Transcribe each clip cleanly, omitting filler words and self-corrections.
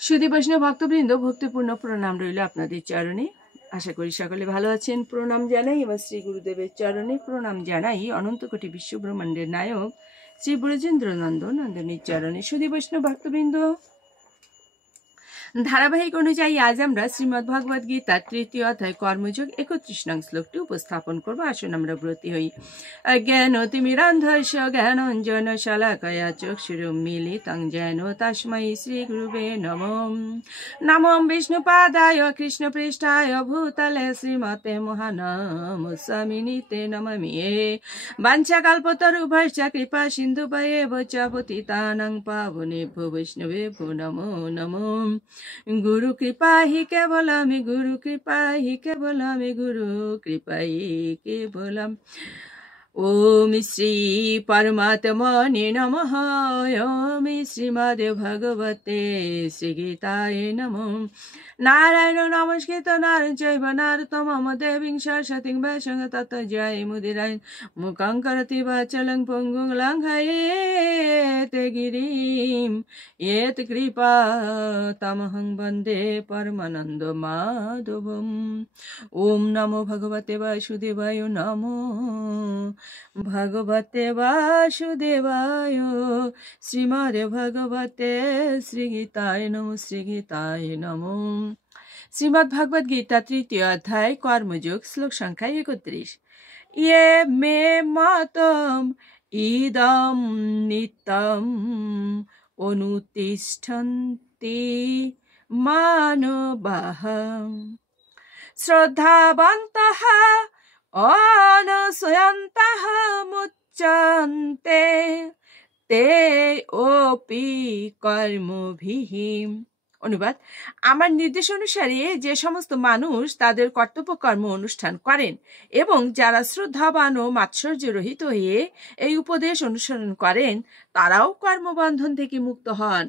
সুধী বৈষ্ণব ভক্তবৃন্দ, ভক্তিপূর্ণ প্রণাম রইল আপনাদের চরণে। আশা করি সকলে ভালো আছেন। প্রণাম জানাই এবার শ্রী গুরুদেবের চরণে, প্রণাম জানাই অনন্ত কোটি বিশ্বব্রহ্মাণ্ডের নায়ক শ্রী ব্রজেন্দ্র নন্দনের চরণে। সুধী বৈষ্ণব ভক্তবৃন্দ, ধারাবাহিক অনুযায়ী আজ আমরা শ্রীমদ্ ভগবদ গীতার ৩য় অধ্যায় কর্মযোগ ৩১ নং শ্লোকটি উপস্থাপন করব। আসুন আমরা ব্রতী হই। অজ্ঞানতিমিরান্ধস্য জ্ঞানাঞ্জন শলাকয়া চক্ষুরুন্মীলিতং যেন তস্मै শ্রী গুরুবে নমঃ। নমো বিষ্ণুপাদায় কৃষ্ণপৃষ্ঠায় ভূতলে শ্রীমতে মহানামস্বামিনিতে নমামি। বাঞ্ছাকল্পতরুভ্যশ্চ কৃপা সিন্ধুভ্যেব চ পতিতানাং পাবনেভ্যো বৈষ্ণবেভ্যো নমো নমো। गुरु कृपा ही केवलम, गुरु कृपा ही केवलम, गुरु कृपा ही केवलम। ओम श्री परमात्मने नमः। ओम श्रीमद् भगवते श्री गीताय नमः। नारायण नमस्कृत नारायण चैव नरोत्तमं देवीं सरस्वतीं वैष्णव ततो जयमुदीरये मुखं करोति वाचालं पङ्गुं लङ्घयेत् गिरिं यत् कृपा तमहं वन्दे परमानन्द माधवम्। ओम नमो भगवते वासुदेवाय। नमो भगवते वासुदेवाय। श्रीमद् भगवते श्री गीताय नमो, श्री गीताय नमो। শ্রীমদ্ ভগবদ গীতা ৩য় অধ্যায় কর্মযোগ, শ্লোক সংখ্যা ৩১। ইয়ে মে মতম ইদম নিত্যম অনুতিষ্ঠন্তি মানবাঃ শ্রদ্ধাবন্তঃ অনুসূয়ন্তঃ মুচ্যন্তে তে অপি কর্মভিঃ। অনুবাদ: আমার নির্দেশ অনুসারে যে সমস্ত মানুষ তাদের কর্তব্য কর্ম অনুষ্ঠান করেন এবং যারা শ্রদ্ধাবান ও মাৎসর্য রহিত হয়ে এই উপদেশ অনুসরণ করেন, তারাও কর্মবন্ধন থেকে মুক্ত হন।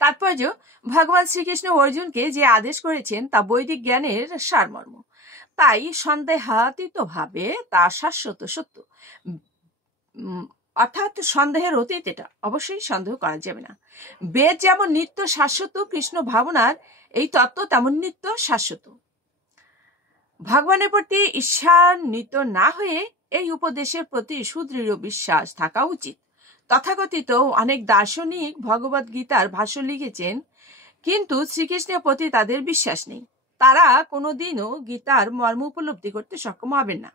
তাৎপর্য: ভগবান শ্রীকৃষ্ণ অর্জুনকে যে আদেশ করেছেন তা বৈদিক জ্ঞানের সারমর্ম, তাই সন্দেহাতীতভাবে তা শাশ্বত সত্য, অর্থাৎ সন্দেহের অতীত। এটা অবশ্যই সন্দেহ করা যাবে না। বেদ যেমন নিত্য শাশ্বত, কৃষ্ণ ভাবনার এই তত্ত্ব তেমন নিত্য শাশ্বত। ভগবানের প্রতি ঈর্ষান্বিত না হয়ে এই উপদেশের প্রতি সুদৃঢ় বিশ্বাস থাকা উচিত। তথাকথিত অনেক দার্শনিক ভগবদ গীতার ভাষ্য লিখেছেন, কিন্তু শ্রীকৃষ্ণের প্রতি তাদের বিশ্বাস নেই। তারা কোনোদিনও গীতার মর্ম উপলব্ধি করতে সক্ষম হবেন না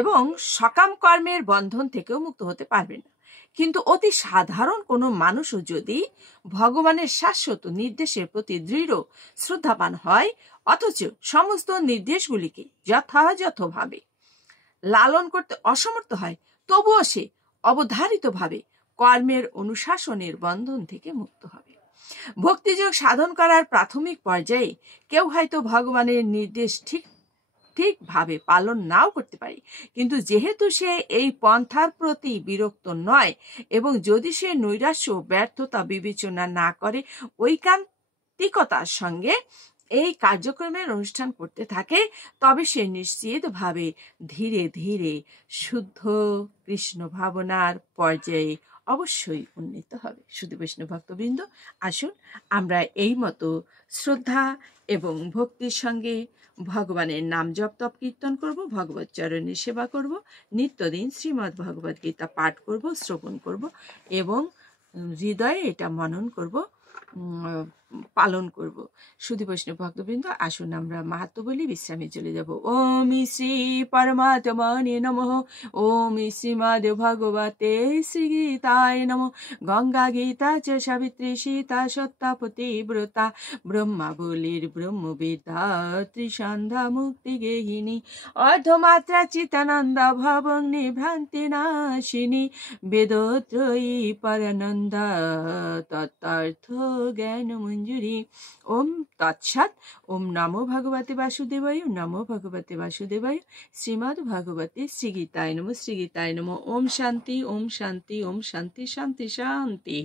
এবং সকাম কর্মের বন্ধন থেকেও মুক্ত হতে পারবেন না। কিন্তু অতি সাধারণ কোনো মানুষও যদি ভগবানের শাশ্বত নির্দেশের প্রতি দৃঢ় শ্রদ্ধাবান হয়, অথচ সমস্ত নির্দেশগুলিকে যথাযথভাবে লালন করতে অসমর্থ হয়, তবুও সে অবধারিতভাবে কর্মের অনুশাসনের বন্ধন থেকে মুক্ত হবে। ভক্তিযোগ সাধন করার প্রাথমিক পর্যায়ে কেউ হয়তো ভগবানের নির্দেশ ঠিকভাবে পালন নাও করতে পারে, কিন্তু যেহেতু সে এই পন্থার প্রতি বিরক্ত নয় এবং যদি সে নৈরাশ্য ব্যর্থতা বিবেচনা না করে ঐকান্তিকতার সঙ্গে এই কার্যক্রমের অনুষ্ঠান করতে থাকে, তবে সে নিশ্চিতভাবে ধীরে ধীরে শুদ্ধ কৃষ্ণ ভাবনার পর্যায়ে অবশ্যই উন্নীত হবে। শুধু বৈষ্ণব ভক্তবৃন্দ, আসুন আমরা এই মতো শ্রদ্ধা এবং ভক্তির সঙ্গে ভগবানের নাম জপ তপ কীর্তন করব, ভগবত চরণের সেবা করব, নিত্যদিন শ্রীমদ্ ভগবদ গীতা পাঠ করব, শ্রবণ করব এবং হৃদয়ে এটা মনন করব, পালন করব। শুধু বৈষ্ণব ভক্তবৃন্দ, আসুন আমরা মাহাত্ম বলি, বিশ্রামে চলে যাব। ওম শ্রী পরমাত্মনে নমঃ। ওম শ্রীমদ্ ভগবতে শ্রী গীতায় নমঃ। গঙ্গা গীতা চ সাবিত্রী সীতা সত্যা পতিব্রতা ব্রহ্মাবলীর ব্রহ্মবেদা ত্রিসন্ধ্যা মুক্তি গেহিনী অর্ধমাত্রা চিতানন্দা ভবং নিভ্রান্তি নাশিনী বেদত্রয়ী পরানন্দা তত্ত্বার্থ জ্ঞান মঞ্জুরি। ওম তৎসৎ। ওম নমো ভগবতে বাসুদেবায়। নমো ভগবতে বাসুদেবায়। শ্রীমদ্ ভগবতে শ্রী গীতায় নমঃ, শ্রী গীতায় নমঃ। ওম শান্তি, ওম শান্তি, ওম শান্তি, শান্তি শান্তি।